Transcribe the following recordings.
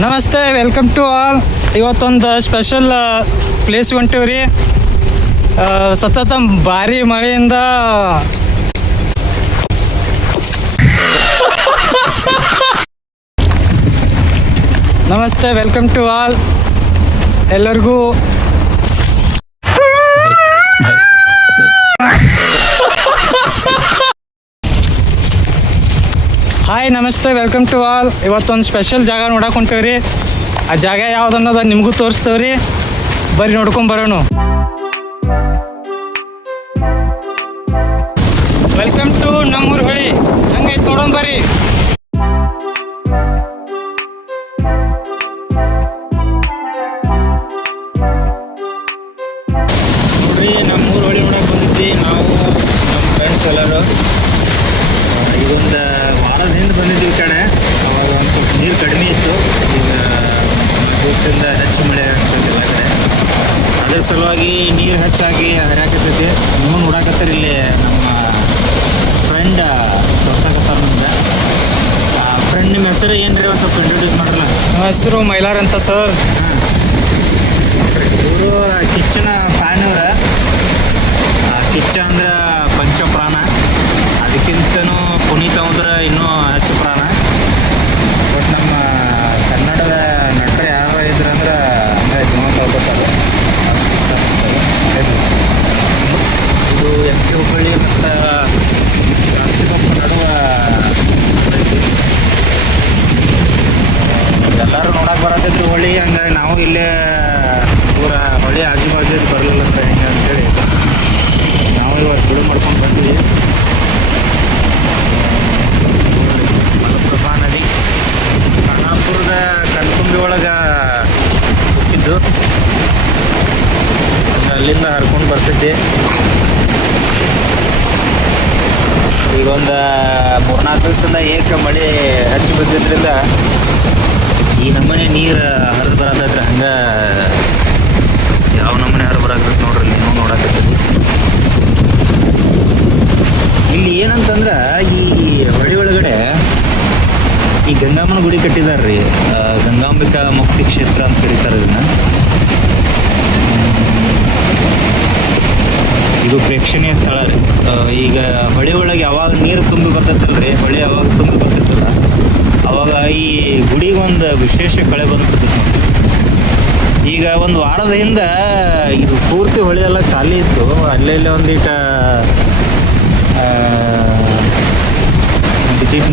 ನಮಸ್ತೆ, welcome to all. ಇವತ್ತೊಂದು special place ಹೊಂಟೀವ್ರಿ. ಸತತ ಭಾರಿ ಮಳೆಯಿಂದ ನಮಸ್ತೆ, ವೆಲ್ಕಮ್ ಟು ಆಲ್. ಎಲ್ಲರಿಗೂ ಹಾಯ್, ನಮಸ್ತೆ, ವೆಲ್ಕಮ್ ಟು ಆಲ್. ಇವತ್ತೊಂದು ಸ್ಪೆಷಲ್ ಜಾಗ ನೋಡಕ್ಕೆ ಹೊಂಟೇವ್ರಿ. ಆ ಜಾಗ ಯಾವುದನ್ನೋದು ನಿಮಗೂ ತೋರಿಸ್ತೇವ್ರಿ. ಬರ್ರಿ ನೋಡ್ಕೊಂಡು ಬರೋಣ. ವೆಲ್ಕಮ್ ಟು ನಮ್ಮೂರು ಹೊಳಿ. ಹಂಗೈತೆ ನೋಡೋಣ ಬರ್ರಿ. ನೋಡ್ರಿ, ನಮ್ಮೂರು ಹೊಳಿ ನೋಡಕ್ಕೆ ಬಂದಿದ್ವಿ ನಾವು, ನಮ್ಮ ಫ್ರೆಂಡ್ಸ್ ಎಲ್ಲರೂ. ಇದೊಂದು ವಾರದ ಹಿಂದೆ ಬಂದಿದ್ವಿ ಈ ಕಡೆ. ಅವಾಗ ಒಂದು ಸ್ವಲ್ಪ ನೀರು ಕಡಿಮೆ ಇತ್ತು. ಈಗ ದಿವಸದಿಂದ ಹೆಚ್ಚು ಮಳೆ ಆಗ್ತೈತಿ ಎಲ್ಲ ಕಡೆ. ಅದ್ರ ಸಲುವಾಗಿ ನೀರು ಹೆಚ್ಚಾಗಿ ಹರಿಯಾಕತ್ತೈತಿ. ನೀವು ನೋಡಾಕತ್ತೀರಿ, ಇಲ್ಲಿ ನಮ್ಮ ಫ್ರೆಂಡ್ ತೋರ್ಸಾಕತ್ತಾರ ನಮ್ಗೆ. ಫ್ರೆಂಡ್ ನಿಮ್ಮ ಹೆಸರು ಏನು ರೀ? ಒಂದು ಸ್ವಲ್ಪ ಇಂಟ್ರೊಡ್ಯೂಸ್ ಮಾಡ್ರಲ್ಲ. ನಮ್ಮ ಹೆಸರು ಮೈಲಾರ್ ಅಂತ ಸರ್. ಇವರು ಕಿಚ್ಚನ ಫ್ಯಾನ್. ಇವ್ರ ಕಿಚ್ಚ ಅಂದ್ರೆ ಪಂಚಪ್ರಾಣ, ಅದಕ್ಕಿಂತನೂ ಪುನೀತ್ ಅಂದ್ರೆ ಇನ್ನೂ ಹೆಚ್ಚು ಪ್ರಾಣ. ಬಟ್ ನಮ್ಮ ಕನ್ನಡದ ನಟರು ಯಾರು ಇದ್ರಂದ್ರೆ ಅಂದರೆ ಜೀವನ ತಗೋತಾರೆ. ಇದು ಎಂ ಕೆ ಹುಬ್ಬಳ್ಳಿ ಮತ್ತು ರಾಷ್ಟ್ರಕೊಪ್ಪ ನಡುವ ಎಲ್ಲರೂ ನೋಡಕ್ಕೆ ಬರತ್ತಿತ್ತು ಹೊಳಿ. ಅಂದರೆ ನಾವು ಇಲ್ಲೇ ಪೂರ ಹೊಳಿ ಆಜು ಬಾಜು ಬರಲಿಲ್ಲ ಅಂತ ಹೆಂಗೆ ಅಂತೇಳಿ ನಾವು ಇವತ್ತು ಬಿಡು ಮಾಡ್ಕೊಂಡು ಬಂದ್ವಿ. ಮಲಪ್ರಭಾ ನದಿ ಖಾನಾಪುರದ ಕಣ್ಕುಂಬಿ ಒಳಗೆ ಹುಟ್ಟಿದ್ದು. ಅಲ್ಲಿಂದ ಹರ್ಕೊಂಡು ಬರ್ತಿದ್ದೆ. ಈಗ ಒಂದು 3-4 ದಿವಸದಿಂದ ಮಳೆ ಹೆಚ್ಚು ಬಿದ್ದಿದ್ದರಿಂದ ಈ ನಮ್ಮನೆ ನೀರು ಹರಿದು ಬರತ್ತೈತ್ರಿ. ಹಂಗೆ ಯಾವ ನಮ್ಮನೆ ಹರಿದು ಬರಾಕತ್ತೈತಿ ನೋಡ್ರಿ. ನೀವು ನೋಡಾಕತ್ತೀರಿ ಇಲ್ಲಿ ಏನಂತಂದ್ರೆ, ಈ ಹೊಳಿ ಒಳಗಡೆ ಈ ಗಂಗಾಮ್ಮನ ಗುಡಿ ಕಟ್ಟಿದಾರೆ ರೀ. ಗಂಗಾಂಬಿಕಾ ಮುಕ್ತಿ ಕ್ಷೇತ್ರ ಅಂತ ಕರೀತಾರೆ ಇದನ್ನ. ಇದು ಪ್ರೇಕ್ಷಣೀಯ ಸ್ಥಳ ರೀ. ಈಗ ಹೊಳಿ ಒಳಗೆ ಯಾವಾಗ ನೀರು ತುಂಬಿ ಬರ್ತೈತಲ್ರಿ, ಹೊಳಿ ಯಾವಾಗ ತುಂಬಿ ಬರ್ತೈತಲ್ಲ ಅವಾಗ ಈ ಗುಡಿಗೊಂದು ವಿಶೇಷ ಕಳೆ ಬಂದ್ಬಿಡ್ತೈತೆ ನೋಡಿ. ಈಗ ಒಂದು ವಾರದ ಹಿಂದೆ ಇದು ಪೂರ್ತಿ ಹೊಳಿ ಎಲ್ಲ ಖಾಲಿ ಇತ್ತು. ಅಲ್ಲೇ ಒಂದಿಟ್ಟು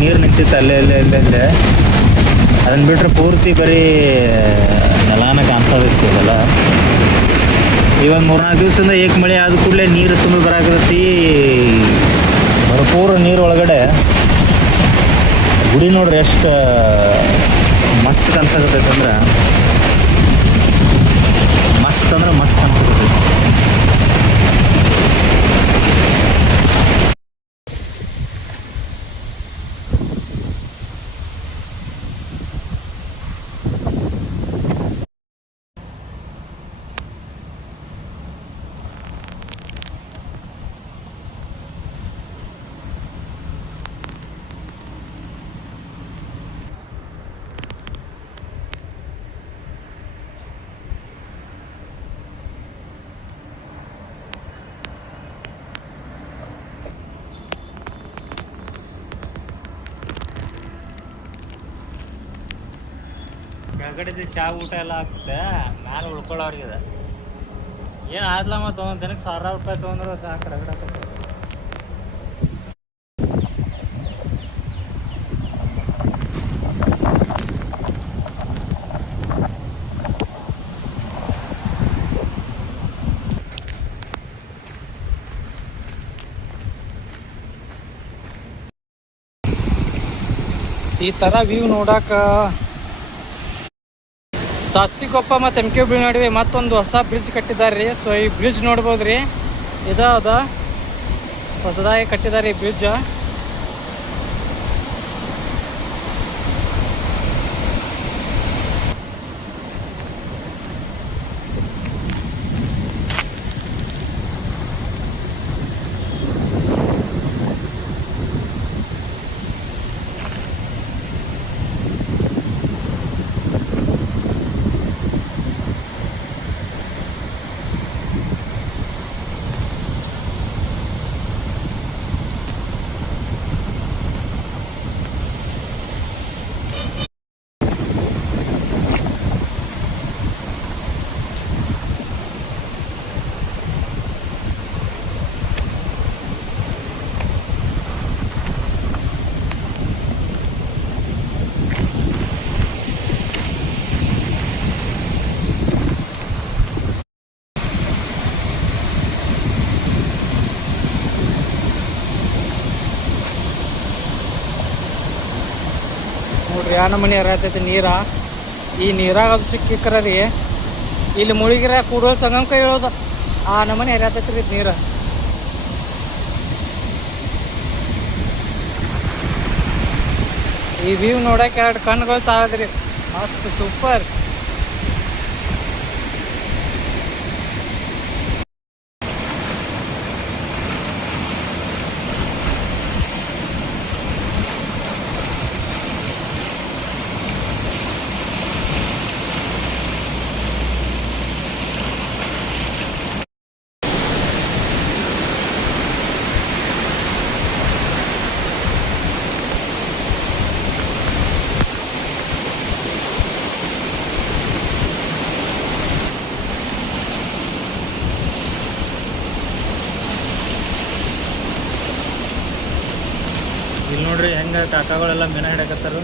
ನೀರು ನಿಂತಿತ್ತು ಅಲ್ಲೇ ಅದನ್ನು ಬಿಟ್ಟರೆ ಪೂರ್ತಿ ಬರೀ ನೆಲಾನ ಕಾಣಿಸೋದಿತ್ತು ಇದೆಲ್ಲ. ಈ ಒಂದು 3-4 ದಿವಸದಿಂದ ಮಳೆ ಆದ ಕೂಡಲೇ ನೀರು ತುಂಬಿ ಬರಾಕತ್ತಿ. ಭರಪೂರ ನೀರು ಒಳಗಡೆ ಗುಡಿ ನೋಡ್ರಿ ಎಷ್ಟು ಮಸ್ತ್ ಕಾಣಿಸಕತ್ತೈತೆ ಅಂದ್ರೆ ಮಸ್ತ್ ಕಾಣಿಸಕತ್ತೈತಿ. ಕೆಳಗಡೆ ಚಾ ಊಟ ಎಲ್ಲ ಆಗ್ತದೆ, ಮ್ಯಾಲೆ ಉಳ್ಕೊಳ್ಳೋರ್ಗಿದೆ. ಏನು ಆದ್ಲ ಮತ್ತು ಒಂದು ದಿನಕ್ಕೆ 1000 ರೂಪಾಯಿ ತೊಗೊಂಡ್ರೆ ಸಾಕು ರಗಡಾಕತ್ತೆ. ಈ ಥರ ವ್ಯೂ ನೋಡಕ್ಕೆ ದಾಸ್ತಿಕೊಪ್ಪ ಮತ್ತು ಎಮ್ ಕೆ ಹುಬ್ಬಳ್ಳಿ ನಡುವೆ ಮತ್ತೊಂದು ಹೊಸ ಬ್ರಿಡ್ಜ್ ಕಟ್ಟಿದ್ದಾರೆ ರೀ. ಸೊ ಈ ಬ್ರಿಡ್ಜ್ ನೋಡ್ಬೋದು ರೀ. ಇದ ಹೊಸದಾಗಿ ಕಟ್ಟಿದ್ದಾರೆ ಈ ಬ್ರಿಡ್ಜ್. ನೋಡ್ರಿ ಆ ನಮನಿ ಹರಿಯತೈತಿ ನೀರ. ಈ ನೀರಾಗ ಅದು ಸಿಕ್ಕಿಕ್ರ ರೀ ಇಲ್ಲಿ ಮುಳುಗಿರ ಕೂಡೋಲ್ ಸಂಗಮ್ಕ ಹೇಳೋದು ಆ ನಮನಿ ಹರಿಯತೈತಿ ರೀ ನೀರು. ಈ ವ್ಯೂ ನೋಡಕ್ಕೆ 2 ಕಣ್ಣುಗಳು ಸಾಲದ್ರಿ. ಮಸ್ತ್ ಸೂಪರ್. ಇಲ್ಲಿ ನೋಡ್ರಿ ಹೆಂಗ ಕಾಕಾಗಳೆಲ್ಲ ಮೀನ ಹಿಡಕತ್ತಾರ.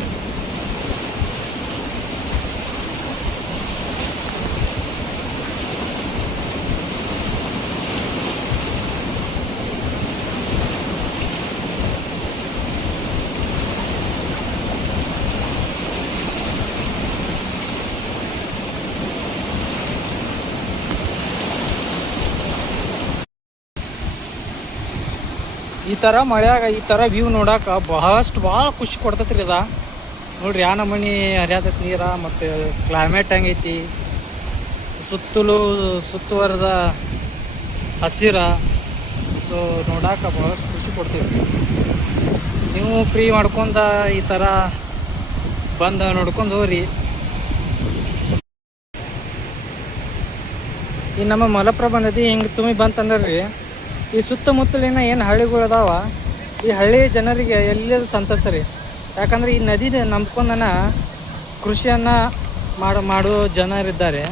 ಈ ಥರ ಮಳ್ಯಾಗ ಈ ಥರ ವ್ಯೂ ನೋಡಕ್ಕೆ ಭಾಳ ಖುಷಿ ಕೊಡ್ತೈತಿ ರೀ. ಅದ ನೋಡ್ರಿ ಆ ನಮೂನಿ ಹರಿಯತೈತಿ ನೀರ. ಮತ್ತು ಕ್ಲೈಮೇಟ್ ಹೆಂಗೈತಿ, ಸುತ್ತುವರೆದ ಹಸಿರ. ಸೊ ನೋಡಕ್ಕೆ ಭಾಳಷ್ಟು ಖುಷಿ ಕೊಡ್ತೈತಿ. ನೀವು ಫ್ರೀ ಮಾಡ್ಕೊಂಡ ಈ ಥರ ಬಂದು ನೋಡ್ಕೊಂಡು ಹೋಗ್ರಿ. ಈ ನಮ್ಮ ಮಲಪ್ರಭಾ ನದಿ ಹಿಂಗೆ ತುಂಬಿ ಬಂತಂದ್ರೆ ರೀ, ಈ ಸುತ್ತಮುತ್ತಲಿನ ಏನು ಹಳ್ಳಿಗಳು ಅದಾವ, ಈ ಹಳ್ಳಿ ಜನರಿಗೆ ಎಲ್ಲದ ಸಂತಸ ರೀ. ಯಾಕಂದರೆ ಈ ನದಿ ನಂಬ್ಕೊಂಡನ ಕೃಷಿಯನ್ನು ಮಾಡೋ ಜನರಿದ್ದಾರೆ.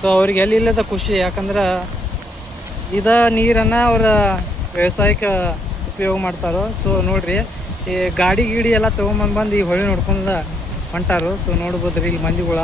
ಸೊ ಅವ್ರಿಗೆ ಎಲ್ಲಿಲ್ಲದ ಖುಷಿ. ಯಾಕಂದ್ರೆ ಇದ ನೀರನ್ನು ಅವರ ವ್ಯವಸಾಯಕ್ಕೆ ಉಪಯೋಗ ಮಾಡ್ತಾರೋ. ಸೊ ನೋಡ್ರಿ ಈ ಗಾಡಿ ಎಲ್ಲ ತೊಗೊಂಬಂದು ಈ ಹೊಳೆ ನೋಡ್ಕೊಂಡು ಹೊಂಟಾರು. ಸೊ ನೋಡ್ಬೋದು ರೀ ಇಲ್ಲಿ ಮಂದಿಗಳ.